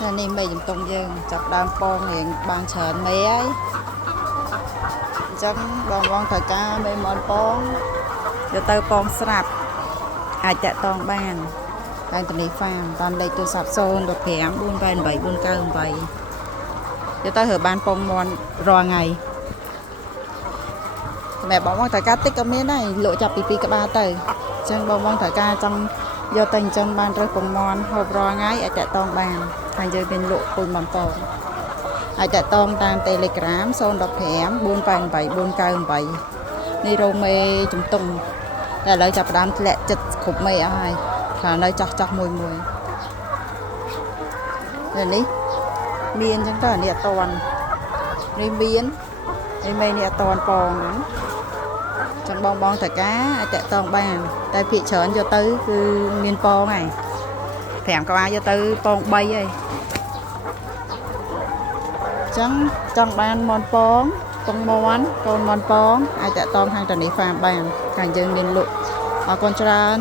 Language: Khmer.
តែនេះមេជំទង់យើងចាប់ដើមពងរៀងបានច្រើនមេហើយអញ្ចឹងបងត្រូវការមេមន់ពងយកទៅពងស្រាប់អាចតាក់ទងបានតាមតនីហ្វាមតាមលេខទូរស័ព្ទ015 488 498យកទៅរើបានពងមន់រាល់ថ្ងៃសម្រាប់បងត្រូវការតិចក៏មានដែរលក់ចាប់ពី2ក្បាលទៅអញ្ចឹងបងត្រូវការចង់យកទៅចិញ្ចឹមបានរើសពងមន់ហូបរាល់ថ្ងៃអាចតាក់ទងបានហើយយើងមានលក់ពូជមន់ពងអាចតាក់ទងតាម Telegram 015 488 498នេះរោមេជំទង់តែឥឡូវចាប់ផ្ដើមធ្លាក់ចិត្តគ្រប់មេអស់ហើយថានៅចោះមួយនេះមានអញ្ចឹងទៅនេះអត់តន់នេះមាននេះមេនេះអត់តន់ពងហ្នឹងចឹងបងត្រូវការអាចតាក់ទងបានតែភាគច្រើនយកទៅគឺមានពងហើយ5ក្បាលយកទៅពង3ហើយចឹងចង់បានមន់ពងពងមន់កូនមន់ពងអាចតាក់ទងខាងតានីហ្វាមបានខាងយើងមានលក់អរគុណច្រើន